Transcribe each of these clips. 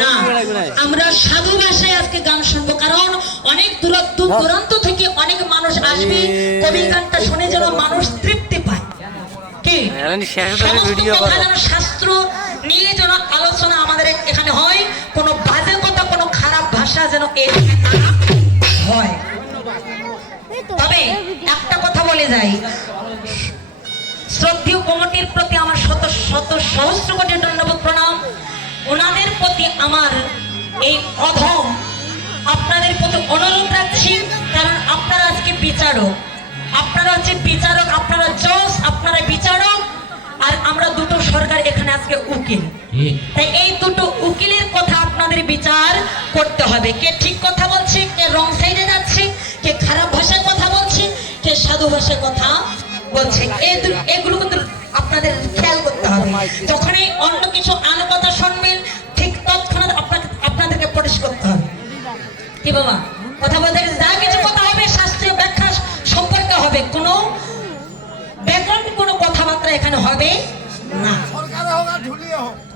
না, আমরা সাধু ভাষায় আজকে গান শুনবো, কারণ অনেক দূর দূরান্ত থেকে অনেক মানুষ আসবে, কবি গানটা শুনে যেন মানুষ তৃপ্তি পায়। কি শাস্ত্র নিয়ে যেন আলোচনা আমাদের এখানে হয়, কোনো বাজে কথা, কোনো খারাপ ভাষা যেন হয়। তবে একটা কথা বলে যাই, শ্রদ্ধেয় কমিটির প্রতি আমার শত শত সহস্র কোটি ধন্যবাদ প্রণাম। ওনাদের প্রতি আমার এই অধম আপনাদের প্রতি অনুরোধ রাখছি, কারণ আপনারা আজকে বিচারক, আপনারা হচ্ছে বিচারক, আপনারা জজ, আপনারা বিচারক, আর আমরা দুটো সরকার এখানে আজকে উকিল। তাই এই দুটো উকিলের কথা আপনাদের বিচার করতে হবে, কে ঠিক কথা বলছে, কে রং সাইডে যাচ্ছে, কে খারাপ ভাষায় কথা বলছে, কে সাধু ভাষায় কথা বলছে, এগুলো কিন্তু আপনাদের খেয়াল করতে হবে। যখনই অন্য কিছু আন কথা শুনবেন, ঠিক তৎক্ষণাৎ আপনাদেরকে পরিষ্কার করতে হবে। কি বাবা কথা বলতে যা কিছু কথা হবে শাস্ত্রীয় ব্যাখ্যা সম্পর্কে হবে, কোনো ব্যাকরণ কোনো কথাবার্তা এখানে হবে না,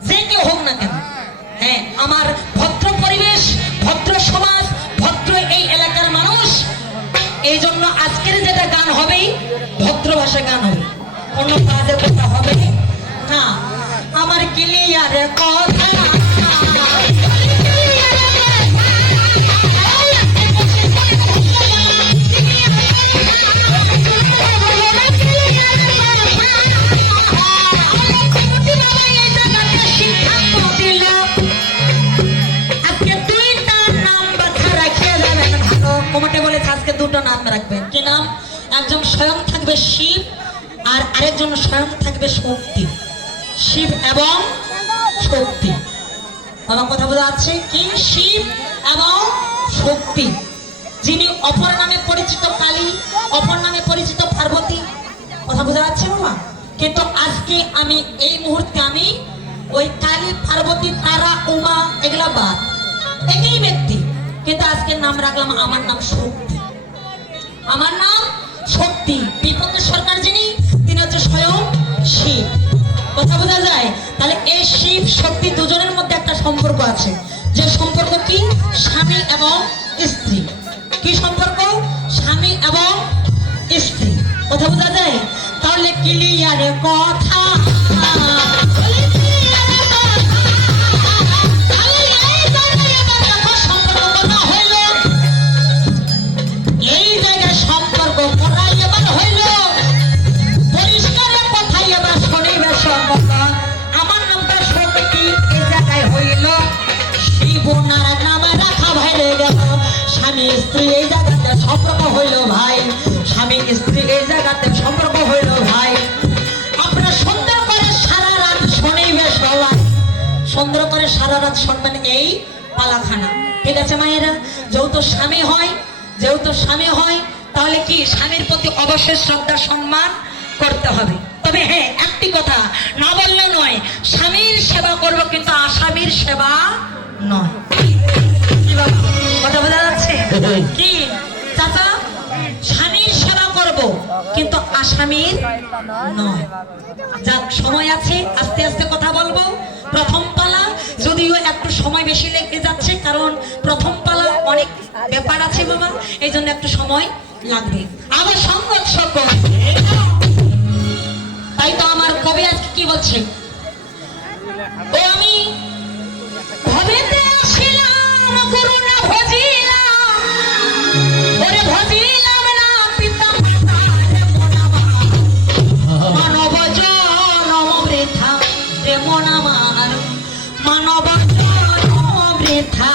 যে কেউ হোক না কেন। হ্যাঁ, আমার ভদ্র পরিবেশ, ভদ্র সমাজ, ভদ্র এই এলাকার মানুষ, এই জন্য আজকের যেটা গান হবে ভদ্র ভাষায় গান হবে, অন্য কাজের কথা হবে না। আমার ক্লিয়ার কথা দুটো নাম রাখবেন। কি নাম? একজন স্বয়ং থাকবে শিব, আর আরেকজন স্বয়ং থাকবে শক্তি। শিব এবং শক্তি, আমার কথা বোঝা যাচ্ছে? কি শিব এবং শক্তি, যিনি অপর নামে পরিচিত কালী, অপর নামে পরিচিত পার্বতী। কথা বোঝা যাচ্ছে বাবা? কিন্তু আজকে আমি এই মুহূর্তে আমি ওই কালী, পার্বতী, তারা, উমা এগুলা বাদ, একই ব্যক্তি, কিন্তু আজকে নাম রাখলাম আমার নাম শক্তি। আমার নাম শক্তি। বিপদের সরকার যিনি, তিনি হচ্ছে স্বয়ং শিব। কথা বোঝা যায়? তাহলে এই শিব শক্তি দুজনের মধ্যে একটা সম্পর্ক আছে, যে সম্পর্ক কি? স্বামী এবং স্ত্রী। কি সম্পর্ক? স্বামী এবং স্ত্রী। কথা বোঝা যায়? তাহলে ক্লিয়ার কথা, স্ত্রী এই জায়গাতে সম্পর্ক হইল ভাই, স্বামী স্ত্রী এই জায়গাতে সম্পর্ক হইল ভাই। আপনারা সুন্দর করে সারা রাত শুনিবে সবাই, সুন্দর করে সারা রাত শুনবেন এই পালাখানা। ঠিক আছে মায়েরা? যেহেতু স্বামী হয়, যেহেতু স্বামী হয়, তাহলে কি স্বামীর প্রতি অবশ্যই শ্রদ্ধা সম্মান করতে হবে। তবে হ্যাঁ, একটি কথা না বললে নয়, স্বামীর সেবা করবো কিন্তু আসামির সেবা নয়। কথা বোঝা যাচ্ছে? কি চাচা? স্বামীর সেবা করব কিন্তু আসামির নয়। যাক, সময় আছে, আস্তে আস্তে কথা বলবো। প্রথম পালা যদিও একটু সময় বেশি লেগে যাচ্ছে, কারণ প্রথম পালা অনেক ব্যাপার আছে বাবা, এই জন্য একটু সময় লাগবে। আমার সংগত সকল, তাই তো আমার কবি আজকে কি বলছে? ও আমি ভবেতে আসিলাম, গুরু না ভজিলাম, ওরে ভজিলাম না পিতা মানব জনম বৃথা, এমন আমার মানব জনম বৃথা।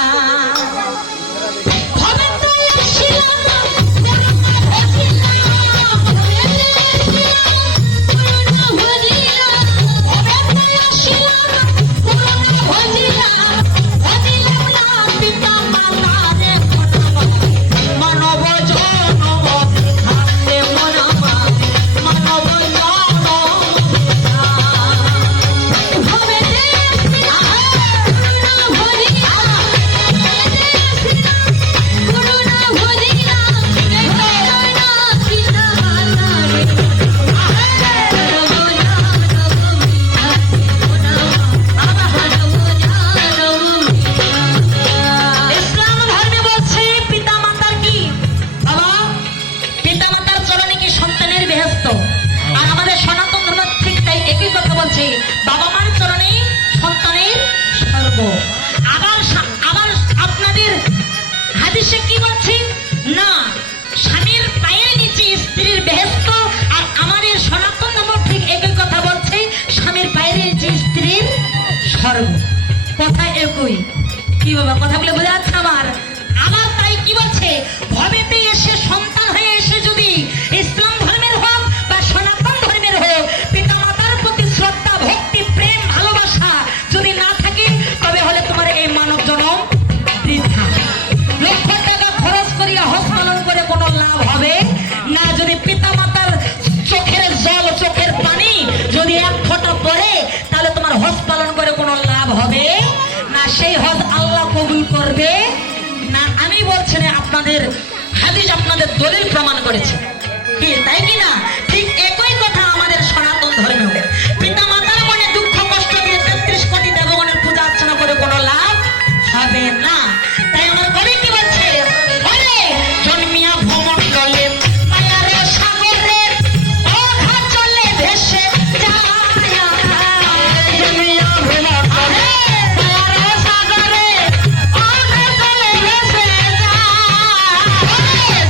কথা একই। কি বাবা কথাগুলো বোঝা যাচ্ছে আমার? আবার তাই কি বলছে, ভবেতে এসে সন্তান হয়ে এসে যদি ইসলাম ধর্মের হোক বা সনাতন ধর্মের হোক, পিতা মাতার প্রতি শ্রদ্ধা ভক্তি প্রেম ভালোবাসা যদি না থাকে, তবে হলে তোমার এই মানব জন্ম বৃথা। লক্ষ টাকা খরচ করিয়া হজ পালন করে কোনো লাভ হবে না যদি পিতা মাতার চোখের জল চোখের পানি যদি এক ফোঁটা পড়ে, তাহলে তোমার হজ পালন করে কোনো লাভ হবে না। সেই হজ আল্লাহ কবুল করবে না। আমি বলছি না, আপনাদের হাদিস আপনাদের দলিল প্রমাণ করেছে কি, তাই কি না? ঠিক একই কথা আমাদের সনাতন ধর্মেও। পিতা মাতার মনে দুঃখ কষ্ট দিয়ে ৩৩ কোটি দেবগণের পূজা অর্চনা করে কোনো লাভ হবে না। তাই আমার কবি কি বলছে, ওরে জন্মিয়া ভ্রমণ্ডলে মায়ার সাগরে অঘা চলে ভেসে যায়, জন্মিয়া ভ্রমণ্ডলে মায়ার সাগরে অঘা চলে ভেসে যায়,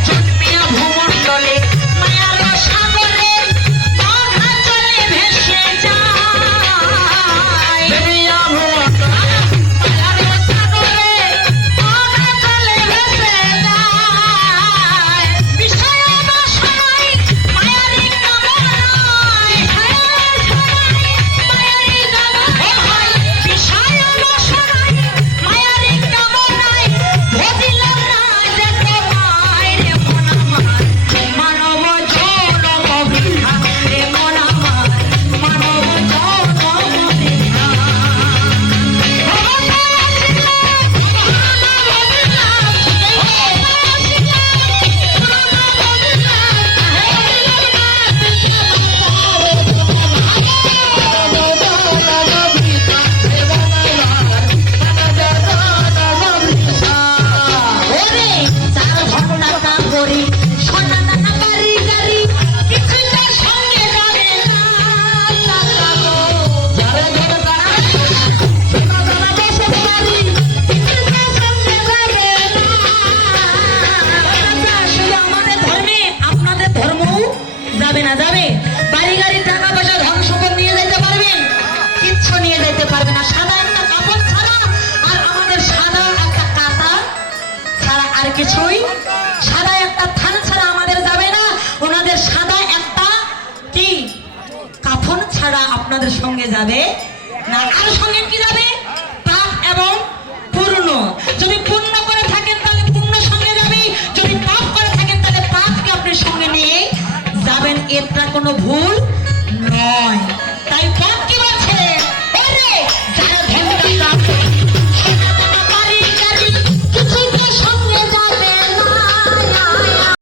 জন্মিয়া ভ্রমণ্ডলে মায়ার সাগরে অঘা চলে ভেসে যায়, জন্মিয়া ভ্রমণ্ডলে মায়ার সাগরে অঘা চলে ভেসে যায়, বিষয় বাসনায় মায়ারি কামনায়, মায়ারি কামনায়, বিষয় বাসনায় মায়ারি কামনায় ভজিলাম না যে তোমায় রে মন আমার, মানব জনম বৃথা রে মন আমার, মানব জনম বৃথা। ওরে চার ঘন্টা কাম করি, সোনা দানা বাড়ি গাড়ি, কিছুই তার সঙ্গে যাবে না। চাচা গো, যারে ধরে দাঁড়া, সোনা দানা বসত বাড়ি, কিছুই তার সঙ্গে যাবে না। চাচা, শুধু আমাদের ধর্মে, আপনাদের ধর্মও যাবে না। যাবে বাড়ি গাড়ি টাকা পয়সা ধন সম্পদ নিয়ে যেতে পারবেন, কিচ্ছু নিয়ে যেতে পারবে না। সাদা একটা কাপড় ছাড়া আর আমাদের সাদা একটা কাঁথা ছাড়া আর কিছুই, সাদা একটা থান ছাড়া আমাদের যাবে না। ওনাদের সাদা একটা কি কাফন ছাড়া আপনাদের সঙ্গে যাবে না। আর সঙ্গে কি যাবে? পাপ এবং পূর্ণ। যদি পূর্ণ করে থাকেন তাহলে পূর্ণ সঙ্গে যাবে, যদি পাপ করে থাকেন তাহলে পাপকে আপনি সঙ্গে নিয়ে যাবেন। এটা কোনো ভুল